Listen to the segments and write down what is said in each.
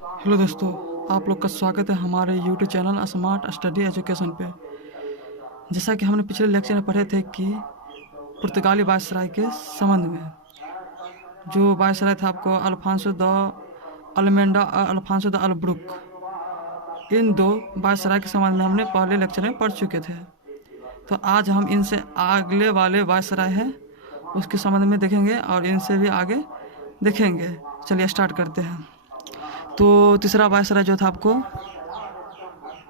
Hello दोस्तों, आप लोग का स्वागत है हमारे YouTube channel smart study education पे। जैसा कि हमने पिछले लेक्चर में पढ़े थे कि पुर्तगाली वायसराय के संबंध में, जो वायसराय था आपको अल्फांसो द अल्मेंडा और अल्फांसो द अलब्रुक, इन दो वायसराय के संबंध में हमने पहले लेक्चर में पढ़ चुके थे। तो आज हम इनसे अगले वाले वायसराय है उसके संबंध में देखेंगे और इनसे भी आगे देखेंगे। चलिए स्टार्ट करते हैं। तो तीसरा वायसराय जो था आपको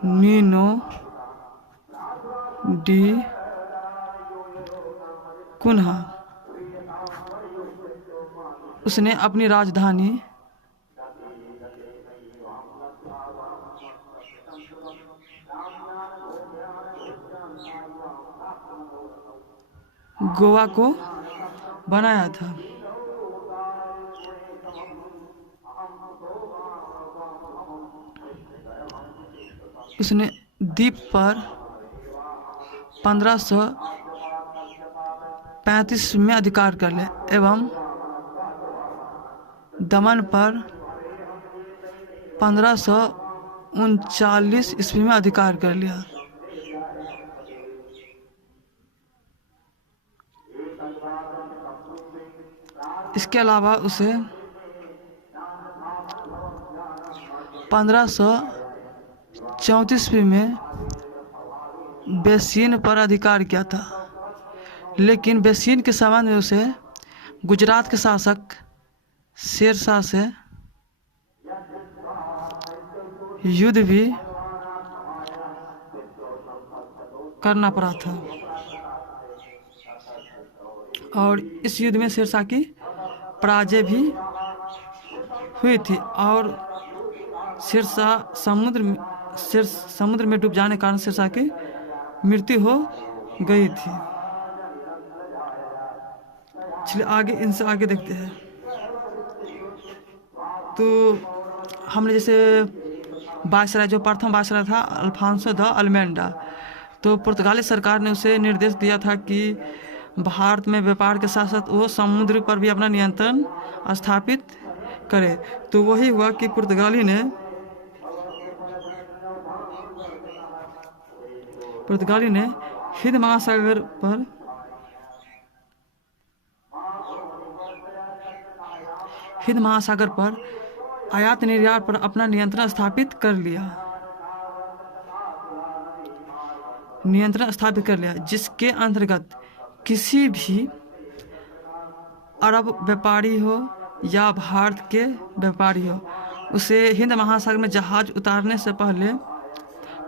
नीनो डी कुन्हा, उसने अपनी राजधानी गोवा को बनाया था। उसने द्वीप पर 1535 में अधिकार कर लिया एवं दमन पर 1539 ईस्वी में अधिकार कर लिया। इसके अलावा उसे 1534 ईस्वी में बेसिन पर अधिकार किया था, लेकिन बेसिन के संबंध में उसे गुजरात के शासक शेरशाह से युद्ध भी करना पड़ा था और इस युद्ध में शेरशाह की पराजय भी हुई थी और शेरशाह समुद्र में डूब जाने के कारण शेरशाह की मृत्यु हो गई थी। चलिए आगे इनसे आगे देखते हैं। तो हमने जैसे वायसराय जो प्रथम वायसराय था अल्फांसो द अल्मेंडा, तो पुर्तगाली सरकार ने उसे निर्देश दिया था कि भारत में व्यापार के साथ साथ वो समुद्र पर भी अपना नियंत्रण स्थापित करे। तो वही हुआ कि पुर्तगाली ने हिंद महासागर पर आयात निर्यात पर अपना नियंत्रण स्थापित कर लिया, जिसके अंतर्गत किसी भी अरब व्यापारी हो या भारत के व्यापारी हो, उसे हिंद महासागर में जहाज उतारने से पहले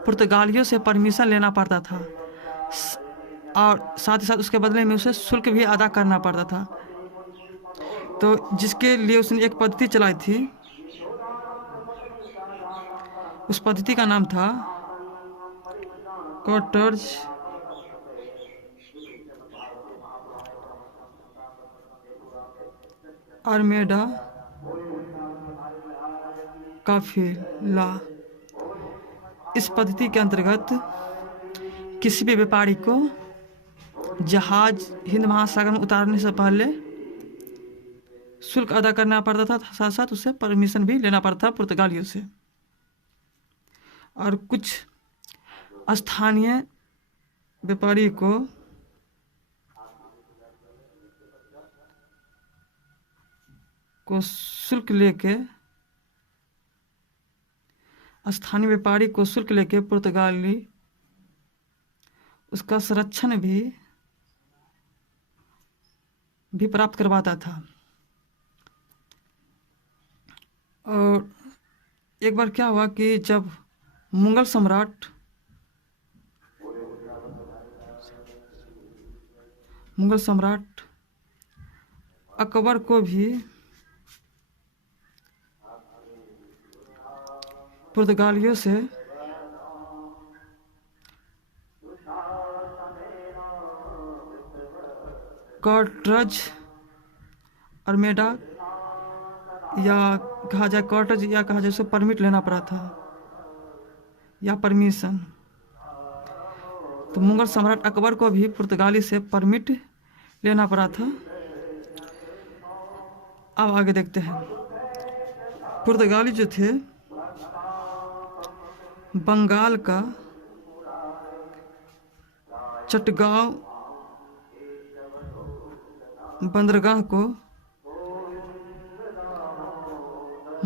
पुर्तगालियों से परमिशन लेना पड़ता था और साथ ही साथ उसके बदले में उसे शुल्क भी अदा करना पड़ता था। तो जिसके लिए उसने एक पद्धति चलाई थी, उस पद्धति का नाम था कॉटर्ज आर्मेडा काफिला। इस पद्धति के अंतर्गत किसी भी व्यापारी को जहाज हिंद महासागर में उतारने से पहले शुल्क अदा करना पड़ता था, साथ साथ उससे परमिशन भी लेना पड़ता था पुर्तगालियों से। और कुछ स्थानीय व्यापारी को शुल्क लेके पुर्तगाली उसका संरक्षण भी प्राप्त करवाता था। और एक बार क्या हुआ कि जब मुगल सम्राट अकबर को भी पुर्तगालियों से कॉटर्ज आर्मेडा या कहा जाए कॉटर्ज या कहा जाए उसे परमिट लेना पड़ा था या परमिशन। तो मुगल सम्राट अकबर को भी पुर्तगाली से परमिट लेना पड़ा था। अब आगे देखते हैं। पुर्तगाली जो थे बंगाल का चटगांव बंदरगाह को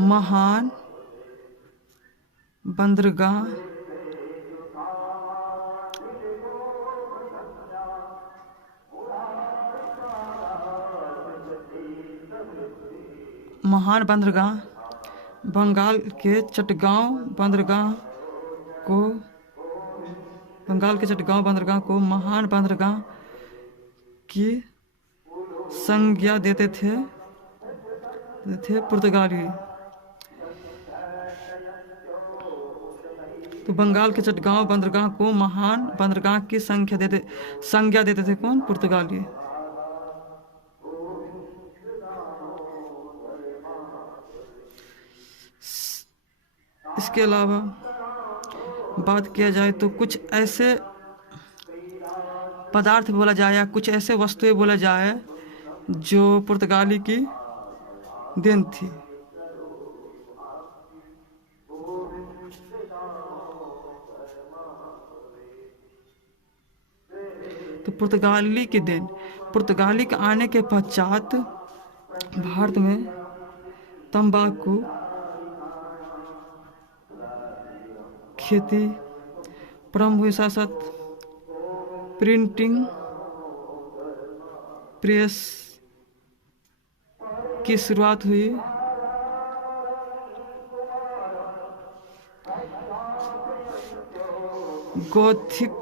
महान बंदरगाह बंगाल के चटगांव बंदरगाह को महान बंदरगाह की संज्ञा देते थे पुर्तगाली। तो बंगाल के चटगांव बंदरगाह को महान बंदरगाह की संज्ञा देते थे कौन? पुर्तगाली। इसके अलावा बात किया जाए तो कुछ ऐसे पदार्थ बोला जाए या कुछ ऐसे वस्तुएं बोला जाए जो पुर्तगाली की देन थी। तो पुर्तगाली की देन, पुर्तगाली के आने के पश्चात भारत में तंबाकू खेती प्रारंभ हुई, साथ साथ प्रिंटिंग प्रेस की शुरुआत हुई। गौथिक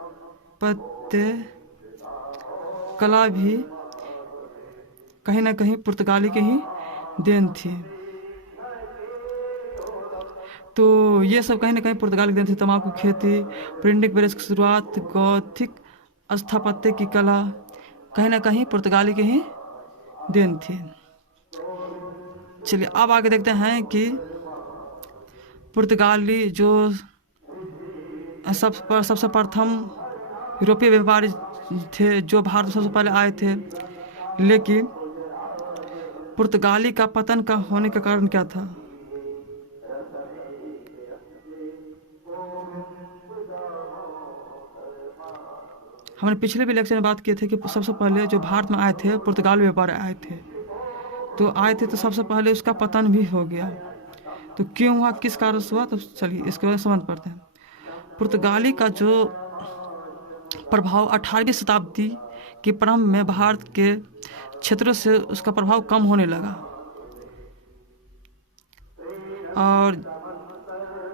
स्थापत्य कला भी कहीं ना कहीं पुर्तगाली की ही देन थी। तो ये सब कहीं ना कहीं पुर्तगाली की देन थी। तंबाकू खेती, प्रिंटिंग प्रेस की शुरुआत, गौथिक स्थापत्य की कला कहीं ना कहीं पुर्तगाली की ही देन थी। चलिए अब आगे देखते हैं कि पुर्तगाली जो सबसे प्रथम यूरोपीय व्यापारी थे जो भारत में सबसे पहले आए थे, लेकिन पुर्तगाली का पतन का होने का कारण क्या था? हमने पिछले भी लेक्चर में बात किए थे कि सबसे पहले जो भारत में आए थे पुर्तगाली व्यापारी आए थे, तो सबसे पहले उसका पतन भी हो गया। तो क्यों हुआ, किस कारण से हुआ? तो चलिए इसके बारे में समझ पड़ते हैं। पुर्तगाली का जो प्रभाव 18वीं शताब्दी के प्रारंभ में भारत के क्षेत्रों से उसका प्रभाव कम होने लगा और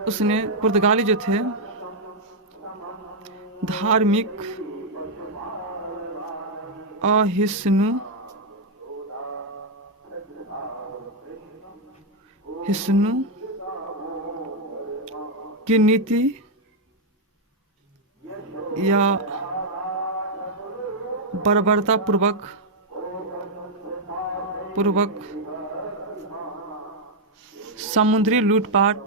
उसने पुर्तगाली जो थे धार्मिक अहिंसू की नीति या बर्बरता पूर्वक समुद्री लूटपाट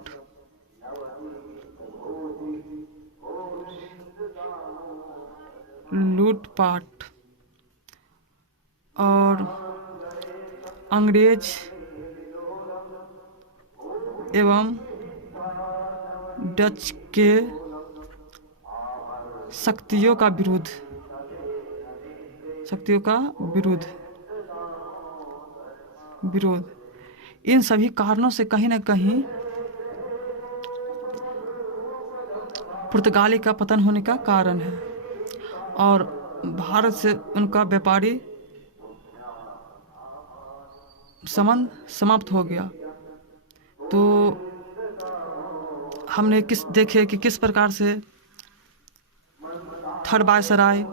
और अंग्रेज एवं डच के शक्तियों का विरोध इन सभी कारणों से कहीं ना कहीं पुर्तगाली का पतन होने का कारण है और भारत से उनका व्यापारी संबंध समाप्त हो गया। तो हमने देखे कि किस प्रकार से third viceroy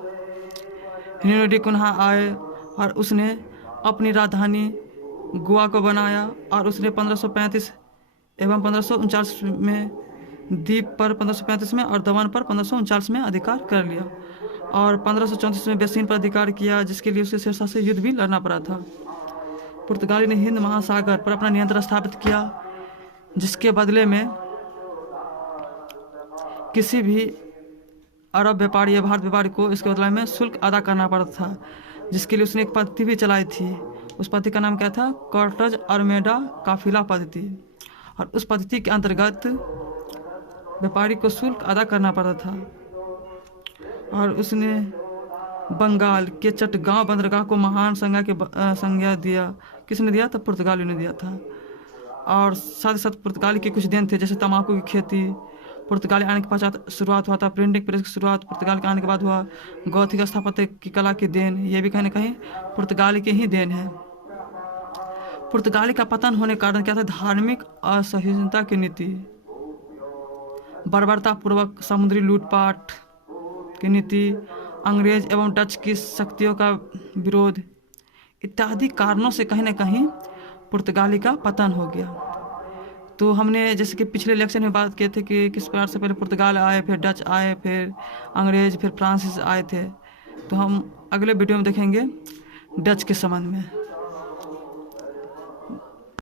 Henry de Cunha आए और उसने अपनी राजधानी गोवा को बनाया और उसने 1535 एवं 1539 में द्वीप पर 1535 में और दमन पर 1539 में अधिकार कर लिया और 1534 में बेसिन पर अधिकार किया, जिसके लिए उसे शेरशाह से युद्ध भी लड़ना पड़ा था। पुर्तगाली ने हिंद महासागर पर अपना नियंत्रण स्थापित किया, जिसके बदले में किसी भी अरब व्यापारी या भारत व्यापारी को इसके बदले में शुल्क अदा करना पड़ता था, जिसके लिए उसने एक पद्धति भी चलाई थी उस पद्धति का नाम क्या था? कॉर्टेज अल्मेडा काफिला पद्धति। और उस पद्धति के अंतर्गत व्यापारी को शुल्क अदा करना पड़ता था। और उसने बंगाल के चटगांव बंदरगाह को महान संज्ञा दिया। किसने दिया था? पुर्तगाली ने दिया था। और साथ ही साथ पुर्तगाली के कुछ देन थे, जैसे तंबाकू की खेती पुर्तगाली आने के पश्चात शुरुआत हुआ था। प्रिंटिंग प्रेस की शुरुआत पुर्तगाल के आने के बाद हुआ। गौथिक स्थापत्य की कला की देन, ये भी कहीं ना कहीं पुर्तगाली के ही देन है। पुर्तगाली का पतन होने के कारण क्या था? धार्मिक असहिष्णुता की नीति, बर्बरतापूर्वक समुद्री लूटपाट की नीति, अंग्रेज एवं डच की शक्तियों का विरोध इत्यादि कारणों से कहीं ना कहीं पुर्तगाली का पतन हो गया। तो हमने जैसे कि पिछले लेक्चर में बात किए थे कि किस प्रकार से पहले पुर्तगाल आए, फिर डच आए, फिर अंग्रेज, फिर फ्रांसीसी आए थे। तो हम अगले वीडियो में देखेंगे डच के संबंध में।